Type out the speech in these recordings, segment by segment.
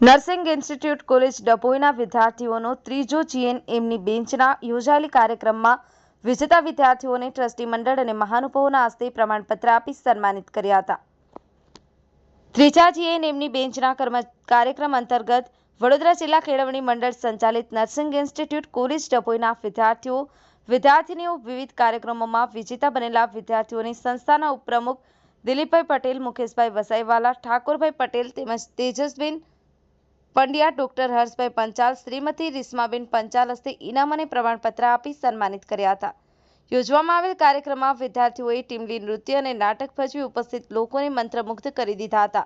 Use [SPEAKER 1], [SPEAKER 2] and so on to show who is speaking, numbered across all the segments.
[SPEAKER 1] Nursing institute college ડભોઈના વિદ્યાર્થીઓનો ત્રીજો જીએનએમની બેન્ચના યોજાયેલી કાર્યક્રમમાં વિજેતા વિદ્યાર્થીઓને ટ્રસ્ટી મંડળ અને મહાનુભાવોના હસ્તે પ્રમાણપત્ર આપી સન્માનિત કર્યા હતા. ત્રીજા જીએનએમની બેન્ચના કાર્યક્રમ અંતર્ગત વડોદરા જિલ્લા કેળવણી મંડળ સંચાલિત નર્સિંગ ઇન્સ્ટિટ્યૂટ કોલેજ ડભોઈના વિદ્યાર્થીઓ, વિદ્યાર્થીનીઓ વિવિધ કાર્યક્રમોમાં વિજેતા બનેલા વિદ્યાર્થીઓની સંસ્થાના ઉપપ્રમુખ દિલીપભાઈ પટેલ, મુકેશભાઈ વસાઈવાલા, ઠાકોરભાઈ પટેલ તેમજ તેજસબેન પંડ્યા ડોક્ટર હર્ષભાઈ પંચાલ શ્રીમતી રીસ્માબેન પંચાલ હસ્તે ઇનામ અને પ્રમાણપત્ર આપી સન્માનિત કર્યા હતા. યોજવામાં આવેલ કાર્યક્રમમાં વિદ્યાર્થીઓએ ટીમલી નૃત્ય અને નાટક ભજવી ઉપસ્થિત લોકોને મંત્રમુગ્ધ કરી દીધા હતા.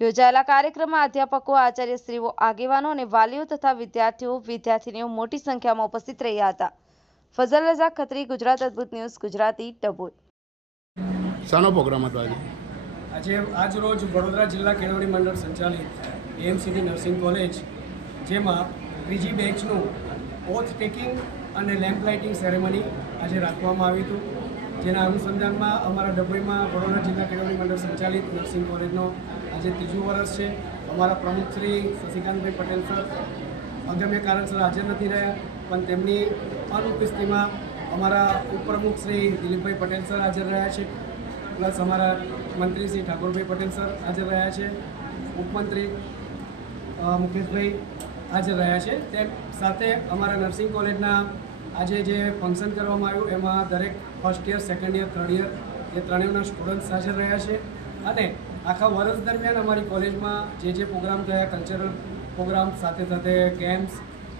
[SPEAKER 1] યોજાયેલા કાર્યક્રમમાં અધ્યાપકો આચાર્યશ્રીઓ આગેવાનો અને વાલીઓ તથા વિદ્યાર્થીઓ વિદ્યાર્થીનીઓ મોટી સંખ્યામાં ઉપસ્થિત રહ્યા હતા. ફઝલ રઝા ખત્રી ગુજરાત અદ્ભુત ન્યૂઝ ગુજરાતી ડભોઈ.
[SPEAKER 2] શાનો પ્રોગ્રામ હતો આજે?
[SPEAKER 3] આજે આજ રોજ વડોદરા જિલ્લા કેળવણી મંડળ સંચાલિત એએમસીની નર્સિંગ કોલેજ જેમાં ત્રીજી બેચનું ઓથ ટેકિંગ અને લેમ્પ લાઇટિંગ સેરેમની આજે રાખવામાં આવ્યું હતું. જેના અનુસંધાનમાં અમારા ડભોઈમાં વડોદરા જિલ્લા કેળવણી મંડળ સંચાલિત નર્સિંગ કોલેજનો આજે ત્રીજું વર્ષ છે. અમારા પ્રમુખ શ્રી શશિકાંતભાઈ પટેલ સર અગમ્ય કારણસર હાજર નથી રહ્યા, પણ તેમની અનુપસ્થિતિમાં અમારા ઉપપ્રમુખ શ્રી દિલીપભાઈ પટેલ સર હાજર રહ્યા છે. પ્લસ અમારા મંત્રી શ્રી ઠાકોરભાઈ પટેલ સર હાજર રહ્યા છે. ઉપમંત્રી મુકેશભાઈ હાજર રહ્યા છે. તે સાથે અમારા નર્સિંગ કોલેજના આજે જે ફંક્શન કરવામાં આવ્યું, એમાં દરેક first year second year third year એ ત્રણેયના સ્ટુડન્ટ્સ હાજર રહ્યા છે. અને આખા વર્ષ દરમિયાન અમારી કોલેજમાં જે જે પ્રોગ્રામ થયા કલ્ચરલ પ્રોગ્રામ સાથે સાથે ગેમ્સ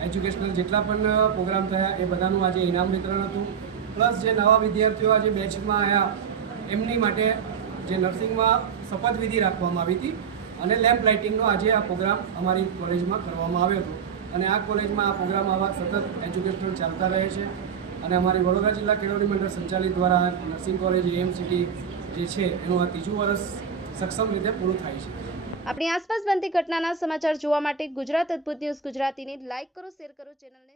[SPEAKER 3] એજ્યુકેશનલ જેટલા પણ પ્રોગ્રામ થયા, એ બધાનું આજે ઇનામ વિતરણ હતું. પ્લસ જે નવા વિદ્યાર્થીઓ આજે બેચમાં આવ્યા એમની માટે જે નર્સિંગમાં શપથવિધિ રાખવામાં આવી હતી. અને લેમ્પ લાઇટિંગનો આજે આ પ્રોગ્રામ અમારી કોલેજમાં કરવામાં આવ્યો હતો. અને આ કોલેજમાં આ પ્રોગ્રામ આવા સતત એજ્યુકેશનલ ચાલતા રહે છે. અને અમારી વડોદરા જિલ્લા કેળવણી મંડળ સંચાલિત દ્વારા નર્સિંગ કોલેજ એએમસીટી જે છે, એનું આ ત્રીજું વર્ષ સક્ષમ રીતે પૂરું થાય છે.
[SPEAKER 1] આપણી આસપાસ બનતી ઘટનાના સમાચાર જોવા માટે ગુજરાત અદ્ભુત ન્યૂઝ ગુજરાતીની લાઇક કરો, શેર કરો, ચેનલને